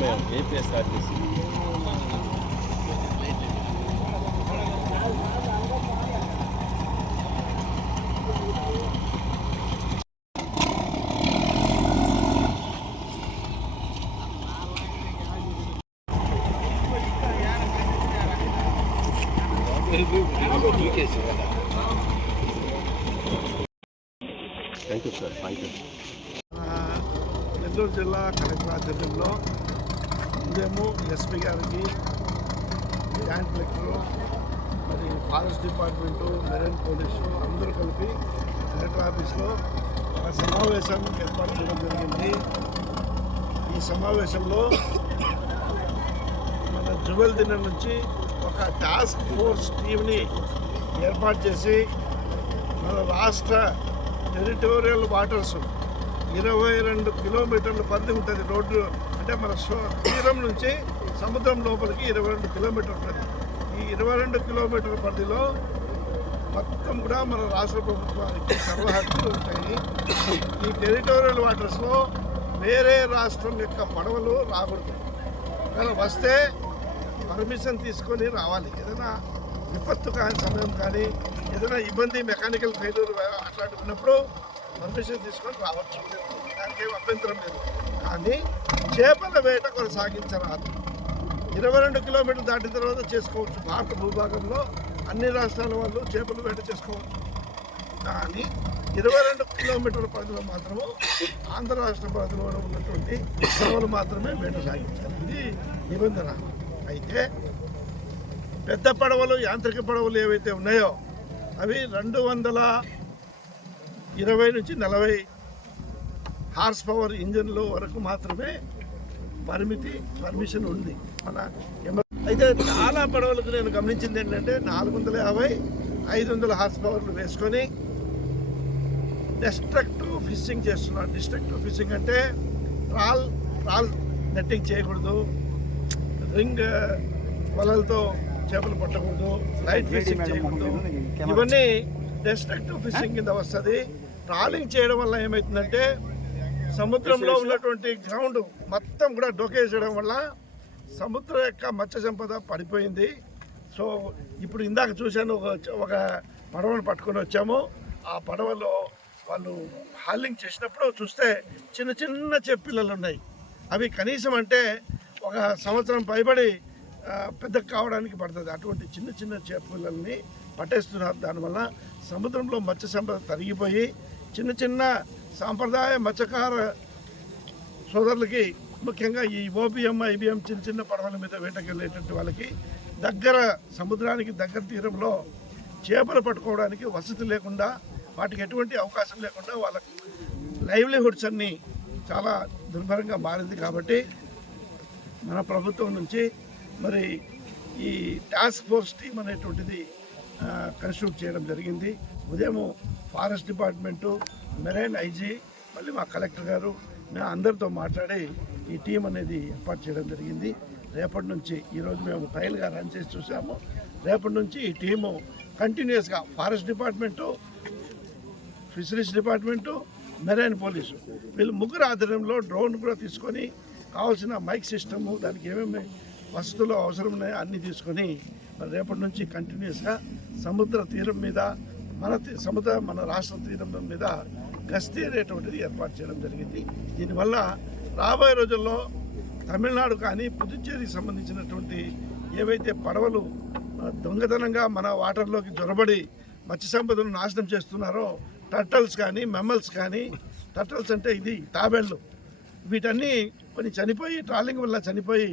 మేము APSRTC. Thank you sir. Thank you. Nellore జిల్లా collector ఆధ్వర్యంలో ఉదయము ఎస్పీ గారికి, జాయింట్ కలెక్టరు, మరి ఫారెస్ట్ డిపార్ట్మెంటు, మెరైన్ పోలీసు అందరూ కలిపి కలెక్టర్ ఆఫీస్లో ఒక సమావేశం ఏర్పాటు చేయడం జరిగింది. ఈ సమావేశంలో మన జువెల్ దినం నుంచి ఒక టాస్క్ ఫోర్స్ టీంని ఏర్పాటు చేసి మన రాష్ట్ర టెరిటోరియల్ వాటర్స్ 22 కిలోమీటర్ల పరిధి ఉంటుంది. రోడ్డు అంటే మన తీరం నుంచి సముద్రం లోపలికి 22 కిలోమీటర్లు ఉంటుంది. ఈ 22 కిలోమీటర్ల పరిధిలో మొత్తం కూడా మన రాష్ట్ర ప్రభుత్వానికి సర్వ హక్కులు ఉంటాయి. ఈ టెరిటోరియల్ వాటర్స్లో వేరే రాష్ట్రం యొక్క పడవలు రాకూడదు. ఒకవేళ వస్తే పర్మిషన్ తీసుకొని రావాలి. ఏదైనా విపత్తు కాని సమయం కానీ, ఏదైనా ఇబ్బంది, మెకానికల్ ఫెయిల్యూర్ అట్లాంటివి ఉన్నప్పుడు పర్మిషన్ తీసుకొని రావచ్చు, దానికి ఏం అభ్యంతరం లేదు. కానీ చేపల వేట కొనసాగించరాదు. 22 కిలోమీటర్లు దాటిన తర్వాత చేసుకోవచ్చు. భారత భూభాగంలో అన్ని రాష్ట్రాల వాళ్ళు చేపల వేట చేసుకోవచ్చు. కానీ 22 కిలోమీటర్ల పరిధిలో మాత్రము ఆంధ్ర రాష్ట్ర పరిధిలో ఉన్నటువంటి పడవలు మాత్రమే వేట సాగించాలి. ఇది నిబంధన. అయితే పెద్ద పడవలు, యాంత్రిక పడవలు ఏవైతే ఉన్నాయో అవి 220 నుంచి 40 హార్స్ పవర్ ఇంజన్లు వరకు మాత్రమే పర్మిషన్ ఉంది మన. అయితే చాలా పడవలకు నేను గమనించింది ఏంటంటే 450, 500 హార్స్ పవర్లు వేసుకొని డిస్ట్రక్టివ్ ఫిషింగ్ చేస్తున్నారు. డిస్ట్రక్టివ్ ఫిషింగ్ అంటే ట్రాల్ నెట్టింగ్ చేయకూడదు, రింగ్ వలలతో చేపలు పట్టకూడదు, లైట్ ఫిషింగ్ చేయకూడదు. ఇవన్నీ డిస్ట్రక్టివ్ ఫిషింగ్ కింద వస్తుంది. ట్రాలింగ్ చేయడం వల్ల ఏమవుతుందంటే సముద్రంలో ఉన్నటువంటి గ్రౌండ్ మొత్తం కూడా డొకేసేయడం వల్ల సముద్రం యొక్క మత్స్య సంపద పడిపోయింది. సో ఇప్పుడు ఇందాక చూశాను, ఒక పడవను పట్టుకొని వచ్చాము. ఆ పడవలో వాళ్ళు హాలింగ్ చేసినప్పుడు చూస్తే చిన్న చిన్న చేపపిల్లలు ఉన్నాయి. అవి కనీసం అంటే ఒక సంవత్సరం పైబడి పెద్ద కావడానికి పడుతుంది. అటువంటి చిన్న చిన్న చేపపిల్లల్ని పట్టేస్తున్నారు. దానివల్ల సముద్రంలో మత్స్య సంపద తరిగిపోయి చిన్న చిన్న సాంప్రదాయ మత్స్యకార సోదరులకి, ముఖ్యంగా ఈ ఓబిఎం, ఐబిఎం చిన్న చిన్న పడవల మీద వేటకెళ్ళేటట్టు వాళ్ళకి సముద్రానికి దగ్గర తీరంలో చేపలు పట్టుకోవడానికి వసతి లేకుండా, వాటికి ఎటువంటి అవకాశం లేకుండా వాళ్ళ లైవ్లీహుడ్స్ అన్నీ చాలా దుర్భరంగా మారింది. కాబట్టి మన ప్రభుత్వం నుంచి మరి ఈ టాస్క్ ఫోర్స్ టీమ్ అనేటువంటిది కన్స్టిట్యూట్ చేయడం జరిగింది. ఉదయం ఫారెస్ట్ డిపార్ట్మెంటు, మెరైన్ ఐజీ, మళ్ళీ మా కలెక్టర్ గారు, మేము అందరితో మాట్లాడి ఈ టీం అనేది ఏర్పాటు చేయడం జరిగింది. రేపటి నుంచి, ఈరోజు మేము ట్రయల్గా రన్ చేసి చూసాము, రేపటి నుంచి ఈ టీము కంటిన్యూస్గా forest department, fisheries department, marine police వీళ్ళు ముగ్గురు ఆధ్వర్యంలో డ్రోన్ కూడా తీసుకొని కావాల్సిన మైక్ సిస్టము, దానికి ఏమేమి వసతులు అవసరం ఉన్నాయో అన్నీ తీసుకొని మరి రేపటి నుంచి కంటిన్యూస్గా సముద్ర తీరం మీద మన రాష్ట్ర తీరం మీద గస్తీ అనేటువంటిది ఏర్పాటు చేయడం జరిగింది. దీనివల్ల రాబోయే రోజుల్లో తమిళనాడు కానీ పుదుచ్చేరికి సంబంధించినటువంటి ఏవైతే పడవలు దొంగతనంగా మన వాటర్లోకి జొరబడి మత్స్య సంపదను నాశనం చేస్తున్నారో, టర్టల్స్ కానీ, మెమ్మల్స్ కానీ, టర్టల్స్ అంటే ఇది తాబేళ్ళు, వీటన్నీ కొన్ని చనిపోయి ట్రాలింగ్ వల్ల చనిపోయి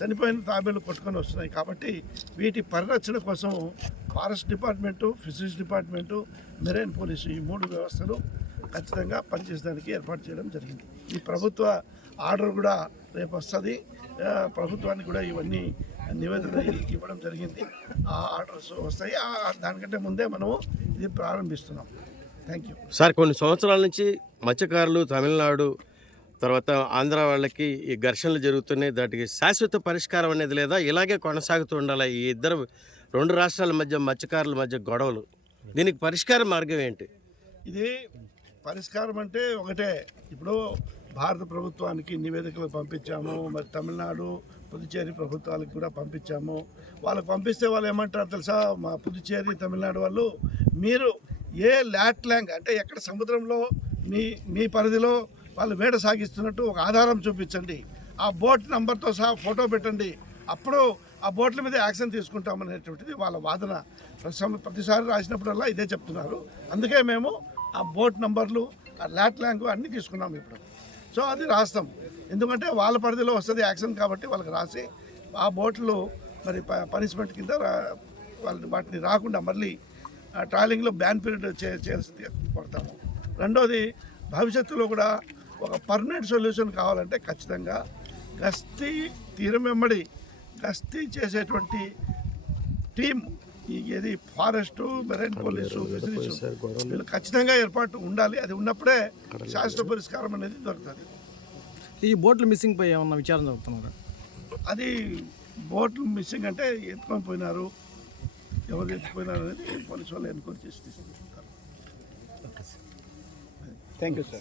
చనిపోయిన తాబేళ్ళు కొట్టుకొని వస్తున్నాయి. కాబట్టి వీటి పరిరక్షణ కోసం forest department, fisheries department, marine police ఈ 3 వ్యవస్థలు ఖచ్చితంగా పనిచేసేదానికి ఏర్పాటు చేయడం జరిగింది. ఈ ప్రభుత్వ ఆర్డర్ కూడా రేపు వస్తుంది. ప్రభుత్వానికి కూడా ఇవన్నీ నివేదన ఇవ్వడం జరిగింది. ఆ ఆర్డర్స్ వస్తాయి. దానికంటే ముందే మనము ఇది ప్రారంభిస్తున్నాం. Thank you sir. కొన్ని సంవత్సరాల నుంచి మత్స్యకారులు తమిళనాడు తర్వాత ఆంధ్ర వాళ్ళకి ఈ ఘర్షణలు జరుగుతున్నాయి. దానికి శాశ్వత పరిష్కారం అనేది లేదా, ఇలాగే కొనసాగుతూ ఉండాలి ఈ 2 రాష్ట్రాల మధ్య మత్స్యకారుల మధ్య గొడవలు? దీనికి పరిష్కార మార్గం ఏంటి? ఇది పరిష్కారం అంటే ఒకటే. ఇప్పుడు భారత ప్రభుత్వానికి నివేదికలు పంపించాము, మరి తమిళనాడు పుదుచ్చేరి ప్రభుత్వాలకు కూడా పంపించాము. వాళ్ళకి పంపిస్తే వాళ్ళు ఏమంటారు తెలుసా, మా పుదుచ్చేరి తమిళనాడు వాళ్ళు, మీరు ఏ ల్యాండ్ అంటే ఎక్కడ సముద్రంలో మీ పరిధిలో వాళ్ళు వేట సాగిస్తున్నట్టు ఒక ఆధారం చూపించండి, ఆ బోట్ నంబర్తో సహా ఫోటో పెట్టండి, అప్పుడు ఆ బోట్ల మీద యాక్షన్ తీసుకుంటామనేటువంటిది వాళ్ళ వాదన. ప్రతిసారి రాసినప్పుడల్లా ఇదే చెప్తున్నారు. అందుకే మేము ఆ బోట్ నంబర్లు, ఆ ల్యాండ్ అన్నీ తీసుకున్నాము ఇప్పుడు. సో అది రాస్తాం, ఎందుకంటే వాళ్ళ పరిధిలో వస్తుంది యాక్షన్ కాబట్టి వాళ్ళకి రాసి ఆ బోట్లు మరి పనిష్మెంట్ కింద వాటిని రాకుండా మళ్ళీ ట్రాలింగ్లో బ్యాన్ పీరియడ్ చేయాల్సింది పడతాము. రెండోది, భవిష్యత్తులో కూడా ఒక పర్మనెంట్ సొల్యూషన్ కావాలంటే ఖచ్చితంగా గస్తీ తీరం వెంబడి గస్తీ చేసేటువంటి టీం, ఏది ఫారెస్టు, మెరైన్ పోలీసు, ఫిషరీస్, వీళ్ళు ఖచ్చితంగా ఏర్పాటు ఉండాలి. అది ఉన్నప్పుడే శాశ్వత పరిష్కారం అనేది దొరుకుతుంది. ఈ బోట్లు మిస్సింగ్ పోయి ఏమన్నా విచారణ జరుగుతున్నారు? అది బోట్లు మిస్సింగ్ అంటే ఎత్తుకొని పోయినారు, ఎవరు ఎత్తుకుపోయినారు అనేది పోలీసు వాళ్ళు ఎన్క్వైరీ చేసి తీసుకుంటారు. Thank you sir.